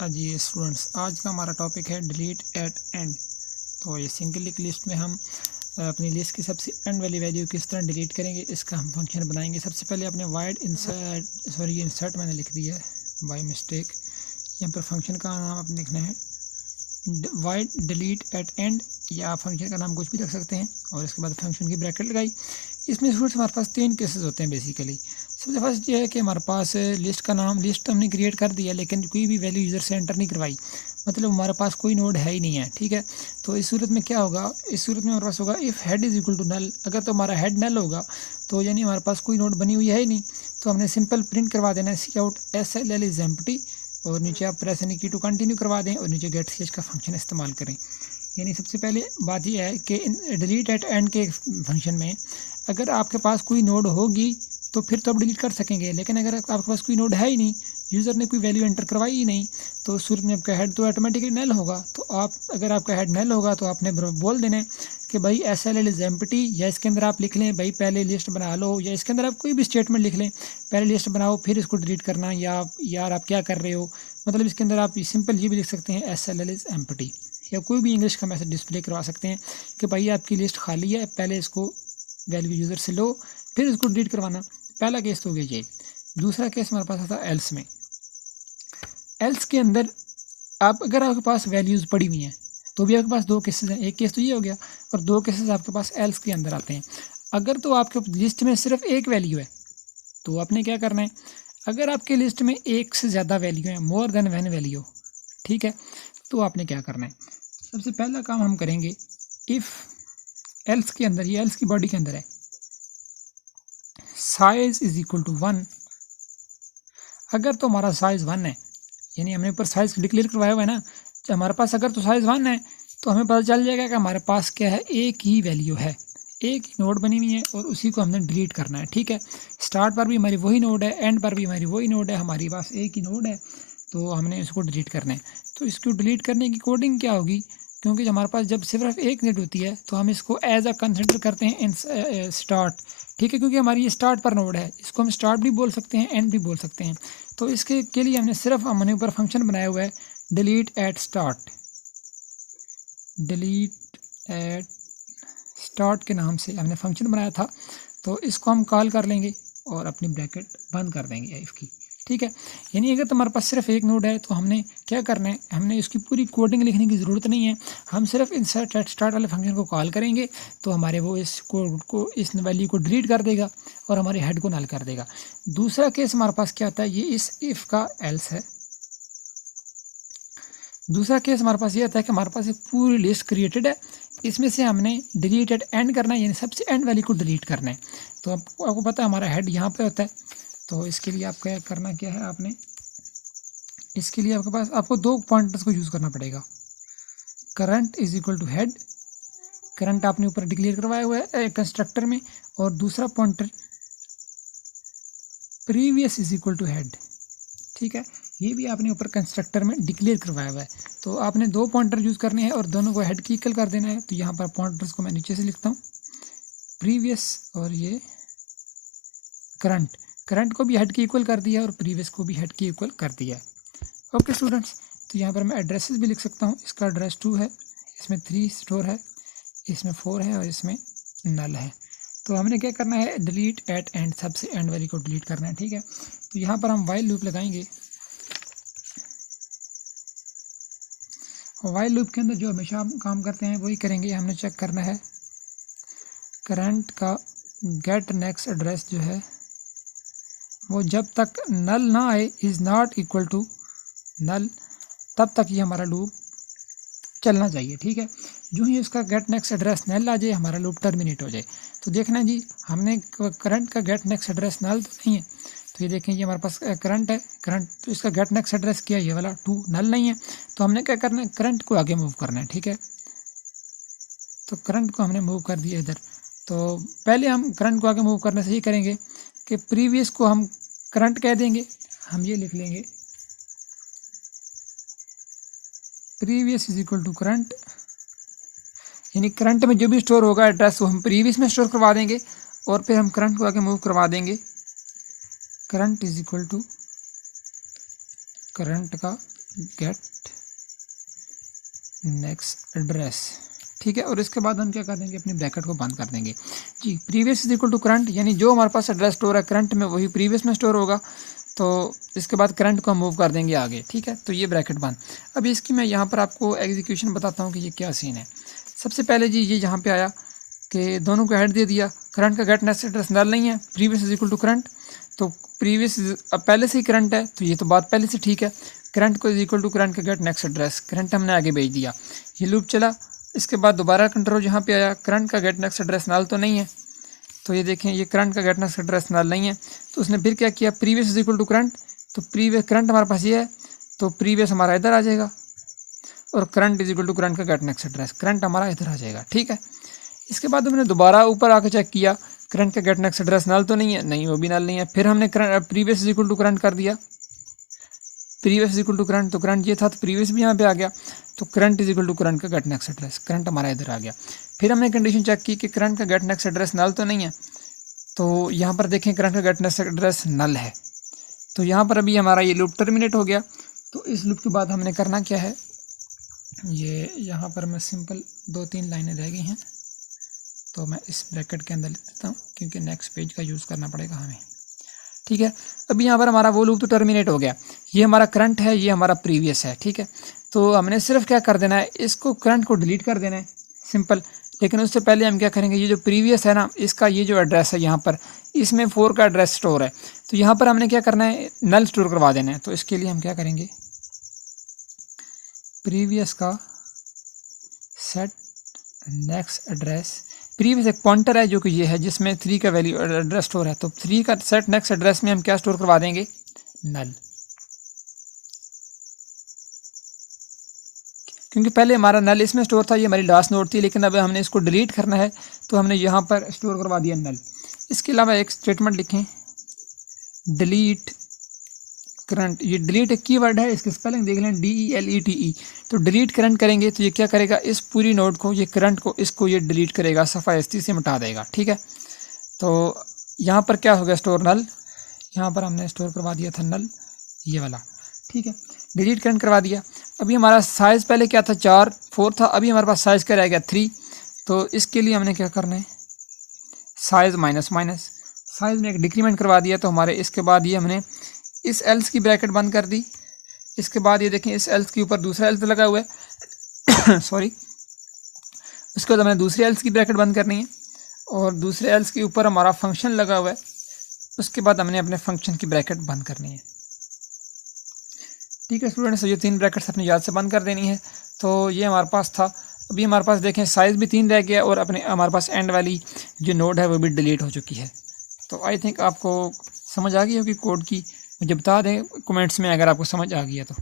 जी students, आज का हमारा टॉपिक है डिलीट एट एंड। तो ये सिंगल लिंक लिस्ट में हम अपनी लिस्ट की सबसे एंड वाली वैल्यू किस तरह डिलीट करेंगे, इसका हम फंक्शन बनाएंगे। सबसे पहले अपने वाइड इंसर्ट मैंने लिख दिया है बाय मिस्टेक। यहाँ पर फंक्शन का नाम आपने लिखना है वाइड डिलीट एट एंड, या फंक्शन का नाम कुछ भी रख सकते हैं। और इसके बाद फंक्शन की ब्रैकेट लगाई। इसमें स्टूडेंट्स हमारे पास 3 केसेस होते हैं बेसिकली। सबसे फर्स्ट ये है कि हमारे पास लिस्ट का नाम, लिस्ट हमने क्रिएट कर दिया लेकिन कोई भी वैल्यू यूज़र से एंटर नहीं करवाई, मतलब हमारे पास कोई नोड है ही नहीं है। ठीक है, तो इस सूरत में क्या होगा, इस सूरत में हमारे पास होगा if head is equal to null. अगर तो हमारा हेड नल होगा तो यानी हमारे पास कोई नोड बनी हुई है ही नहीं, तो हमने सिंपल प्रिंट करवा देना है सी आउट SLL इज एम्प्टी, और नीचे आप प्रेस एनी की टू कंटिन्यू करवा दें और नीचे गेट स्केच का फंक्शन इस्तेमाल करें। यानी सबसे पहले बात यह है कि डिलीट एट एंड के फंक्शन में अगर आपके पास कोई नोड होगी तो फिर तो आप डिलीट कर सकेंगे, लेकिन अगर आपके पास कोई नोड है ही नहीं, यूज़र ने कोई वैल्यू एंटर करवाई ही नहीं, तो उस सूरत में आपका हेड तो ऑटोमेटिकली नल होगा। तो आप, अगर आपका हेड नल होगा तो आपने बोल देना है कि भाई SLL इज एम्प्टी, या इसके अंदर आप लिख लें भाई पहले लिस्ट बना लो, या इसके अंदर आप कोई भी स्टेटमेंट लिख लें पहले लिस्ट बनाओ फिर इसको डिलीट करना, या यार आप क्या कर रहे हो। मतलब इसके अंदर आप सिंपल ये भी लिख सकते हैं SLL इज एम्प्टी, या कोई भी इंग्लिश का मैसेज डिस्प्ले करवा सकते हैं कि भाई आपकी लिस्ट खाली है, पहले इसको वैल्यू यूज़र से लो फिर इसको डिलीट करवाना। पहला केस तो हो गया ये। दूसरा केस हमारे पास आता है एल्स में। एल्स के अंदर आप, अगर आपके पास वैल्यूज़ पड़ी हुई हैं तो भी आपके पास 2 केसेस हैं। एक केस तो ये हो गया और 2 केसेस आपके पास एल्स के अंदर आते हैं। अगर तो आपके लिस्ट में सिर्फ एक वैल्यू है तो आपने क्या करना है, अगर आपके लिस्ट में एक से ज़्यादा वैल्यू है, मोर देन वन वैल्यू, ठीक है, तो आपने क्या करना है, सबसे पहला काम हम करेंगे इफ़ एल्स के अंदर, ये एल्स की बॉडी के अंदर है, साइज इज इक्वल टू 1। अगर तो हमारा साइज 1 है, यानी हमने ऊपर साइज डिक्लेयर करवाया हुआ है ना, तो हमारे पास अगर तो साइज 1 है तो हमें पता चल जाएगा कि हमारे पास क्या है, एक ही वैल्यू है, एक ही नोड बनी हुई है और उसी को हमने डिलीट करना है। ठीक है, स्टार्ट पर भी हमारी वही नोड है, एंड पर भी हमारी वही नोड है, हमारे पास एक ही नोड है, तो हमने इसको डिलीट करना है। तो इसको डिलीट करने की कोडिंग क्या होगी, क्योंकि हमारे पास जब सिर्फ एक नोड होती है तो हम इसको एज अ कंसिडर करते हैं इन स्टार्ट। ठीक है, क्योंकि हमारी ये स्टार्ट पर नोड है, इसको हम स्टार्ट भी बोल सकते हैं एंड भी बोल सकते हैं। तो इसके के लिए हमने ऊपर फंक्शन बनाया हुआ है delete at start, delete at start के नाम से हमने फंक्शन बनाया था। तो इसको हम कॉल कर लेंगे और अपनी ब्रैकेट बंद कर देंगे इफ की। ठीक है, यानी अगर तुम्हारे पास सिर्फ एक नोड है तो हमने क्या करना है, हमने इसकी पूरी कोडिंग लिखने की ज़रूरत नहीं है, हम सिर्फ इंसर्ट एट स्टार्ट वाले फंक्शन को कॉल करेंगे तो हमारे वो इस कोड को, इस वैल्यू को डिलीट कर देगा और हमारे हेड को नल कर देगा। दूसरा केस हमारे पास क्या आता है, ये इस इफ़ का एल्स है। दूसरा केस हमारे पास ये आता है कि हमारे पास एक पूरी लिस्ट क्रिएटेड है, इसमें से हमने डिलीट एट एंड करना है, यानी सबसे एंड वाली को डिलीट करना है। तो आपको पता है हमारा हेड यहाँ पे होता है, तो इसके लिए आपको करना क्या है, आपने इसके लिए आपके पास आपको 2 पॉइंटर्स को यूज़ करना पड़ेगा। Current is equal to head, current आपने ऊपर डिक्लेयर करवाया हुआ है कंस्ट्रक्टर में, और दूसरा pointer previous is equal to head. ठीक है, ये भी आपने ऊपर कंस्ट्रक्टर में डिक्लेयर करवाया हुआ है। तो आपने 2 पॉइंटर यूज़ करने हैं और दोनों को हेड की इक्वल कर देना है। तो यहाँ पर पॉइंटर्स को मैं नीचे से लिखता हूँ, प्रीवियस और ये करंट, करंट को भी हेड की इक्वल कर दिया और प्रीवियस को भी हेड की इक्वल कर दिया है। ओके स्टूडेंट्स, तो यहाँ पर मैं एड्रेसेस भी लिख सकता हूँ। इसका एड्रेस 2 है, इसमें 3 स्टोर है, इसमें 4 है और इसमें नल है। तो हमने क्या करना है, डिलीट एट एंड, सबसे एंड वाली को डिलीट करना है। ठीक है, तो यहाँ पर हम वाइल लूप लगाएंगे। वाइल लूप के अंदर जो हमेशा हम काम करते हैं वही करेंगे। हमने चेक करना है करंट का गेट नेक्स्ट एड्रेस जो है वो जब तक नल ना आए, is not equal to null, तब तक ही हमारा लूप चलना चाहिए। ठीक है, जो ही उसका गेट नेक्स्ट एड्रेस नल आ जाए हमारा लूप टर्मिनेट हो जाए। तो देखना जी, हमने करंट का गेट नेक्स्ट एड्रेस नल तो नहीं है, तो ये देखें ये हमारे पास करंट है, करंट तो इसका गेट नेक्स्ट एड्रेस क्या है, ये वाला 2 नल नहीं है। तो हमने क्या करना है, करंट को आगे मूव करना है। ठीक है, तो करंट को हमने मूव कर दिया इधर। तो पहले हम करंट को आगे मूव करने से ये करेंगे कि प्रीवियस को हम करंट कह देंगे, हम ये लिख लेंगे previous is equal to current, यानी करंट में जो भी स्टोर होगा एड्रेस वो हम प्रीवियस में स्टोर करवा देंगे और फिर हम करंट को आगे मूव करवा देंगे। Current is equal to current का गेट नेक्स्ट एड्रेस, ठीक है। और इसके बाद हम क्या कर देंगे, अपनी ब्रैकेट को बंद कर देंगे जी। Previous is equal to current, यानी जो हमारे पास एड्रेस स्टोर है करंट में वही प्रीवियस में स्टोर होगा, तो इसके बाद करंट को हम मूव कर देंगे आगे, ठीक है। तो ये ब्रैकेट बंद। अभी इसकी मैं यहाँ पर आपको एग्जीक्यूशन बताता हूँ कि ये क्या सीन है। सबसे पहले जी ये यहाँ पे आया कि दोनों को हेड दे दिया, करंट का गेट नेक्स्ट एड्रेस नल नहीं है, previous is equal to current, तो प्रीवियस अब पहले से ही करंट है, तो ये तो बात पहले से ठीक है। करंट को इज इक्वल टू करंट का गेट नेक्स्ट एड्रेस, करंट हमने आगे भेज दिया, ये लूप चला। इसके बाद दोबारा कंट्रोल यहाँ पे आया, करंट का गेट नेक्स्ट एड्रेस नल तो नहीं है, तो ये देखें ये करंट का गेट नेक्स्ट एड्रेस नल नहीं है, तो उसने फिर क्या किया, previous is equal to current, तो प्रीवियस करंट हमारे पास ये है, तो प्रीवियस हमारा इधर आ जाएगा, और current is equal to current का गेट नेक्स्ट एड्रेस, करंट हमारा इधर आ जाएगा, ठीक है। इसके बाद हमने दोबारा ऊपर आके चेक किया, करंट का गेट नेक्स्ट एड्रेस नल तो नहीं है, नहीं वो भी नल नहीं है। फिर हमने previous is equal to current कर दिया, previous is equal to current, तो करंट ये था, तो प्रीवियस भी यहाँ पे आ गया, तो current is equal to current का गेट नेक्स्ट एड्रेस, करंट हमारा इधर आ गया। फिर हमने कंडीशन चेक की कि करंट का गेट नेक्स्ट एड्रेस नल तो नहीं है, तो यहाँ पर देखें करंट का गेट नेक्स्ट एड्रेस नल है, तो यहाँ पर अभी हमारा ये लूप टर्मिनेट हो गया। तो इस लूप के बाद हमने करना क्या है, ये यहाँ पर मैं सिंपल 2-3 लाइनें रह गई हैं, तो मैं इस ब्रैकेट के अंदर लिख देता हूँ क्योंकि नेक्स्ट पेज का यूज़ करना पड़ेगा हमें, ठीक है। अभी यहाँ पर हमारा वो लूप तो टर्मिनेट हो गया, ये हमारा करंट है, ये हमारा प्रीवियस है, ठीक है। तो हमने सिर्फ क्या कर देना है, इसको करंट को डिलीट कर देना है, सिंपल। लेकिन उससे पहले हम क्या करेंगे, ये जो प्रीवियस है ना, इसका ये जो एड्रेस है यहाँ पर, इसमें 4 का एड्रेस स्टोर है, तो यहाँ पर हमने क्या करना है, नल स्टोर करवा देना है। तो इसके लिए हम क्या करेंगे, प्रीवियस का सेट नेक्स्ट एड्रेस, प्रीवियस एक पॉइंटर है जो कि ये है जिसमें 3 का वैल्यू एड्रेस स्टोर है, तो 3 का सेट नेक्स्ट एड्रेस में हम क्या स्टोर करवा देंगे, नल, क्योंकि पहले हमारा नल इसमें स्टोर था, ये हमारी लास्ट नोड थी, लेकिन अब हमने इसको डिलीट करना है तो हमने यहाँ पर स्टोर करवा दिया नल। इसके अलावा एक स्टेटमेंट लिखें, डिलीट करंट, ये डिलीट एक कीवर्ड है, इसकी स्पेलिंग देख लें, DELETE। तो डिलीट करंट करेंगे तो ये क्या करेगा, इस पूरी नोड को, ये करंट को, इसको ये डिलीट करेगा, सफाई से मिटा देगा, ठीक है। तो यहाँ पर क्या हो गया, स्टोर नल, यहाँ पर हमने स्टोर करवा दिया था नल, ये वाला, ठीक है। डिलीट करंट करवा दिया। अभी हमारा साइज़ पहले क्या था, 4 था, अभी हमारे पास साइज़ क्या रह गया, 3। तो इसके लिए हमने क्या करना है, साइज़ माइनस माइनस, साइज़ में एक डिक्रीमेंट करवा दिया, तो हमारे इसके बाद ये हमने इस एल्स की ब्रैकेट बंद कर दी। इसके बाद ये देखें, इस एल्स के ऊपर दूसरा एल्स लगा हुआ है सॉरी, उसके बाद हमें दूसरे एल्स की ब्रैकेट बंद करनी है, और दूसरे एल्स के ऊपर हमारा फंक्शन लगा हुआ है, उसके बाद हमने अपने फंक्शन की ब्रैकेट बंद करनी है, ठीक है स्टूडेंट्स। ये 3 ब्रैकेट्स अपनी याद से बंद कर देनी है। तो ये हमारे पास था। अभी हमारे पास देखें साइज़ भी 3 रह गया, और अपने हमारे पास एंड वाली जो नोड है वो भी डिलीट हो चुकी है। तो आई थिंक आपको समझ आ गई होगी कोड की, मुझे बता दें कमेंट्स में अगर आपको समझ आ गई है तो।